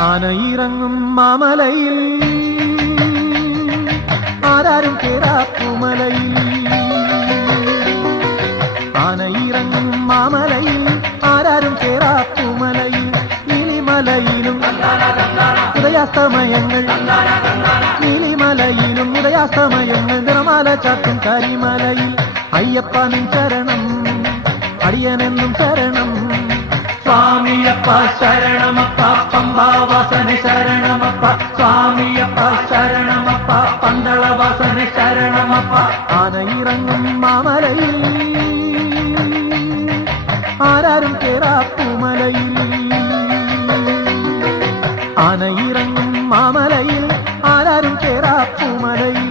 ആനയിറങ്ങും മാമലയിൽ ആരാരും കേറാപ്പുമലയിൽ ആനയിറങ്ങും മാമലയിൽ ആരാരും കേറാപ്പുമലയിൽ നീലിമലയിലും ഉദയാസ്തമയങ്ങൾ നീലിമലയിലും ഉദയാസ്തമയങ്ങൾ നിറമാല ചാത്തും കരിമലയിൽ അയ്യപ്പ നിൻ ശരണം അടിയനെന്നും ശരണം സ്വാമിയപ്പ ശരണമപ്പ പമ്പാവാസന ശരണമപ്പ സ്വാമിയപ്പ ശരണമപ്പ പന്തളവാസന ശരണമപ്പ ആനയിറങ്ങും മാമലയിൽ ആരാരും കേറാപ്പുമലയിൽ ആനയിറങ്ങും മാമലയിൽ ആരാരും കേറാപ്പുമലയിൽ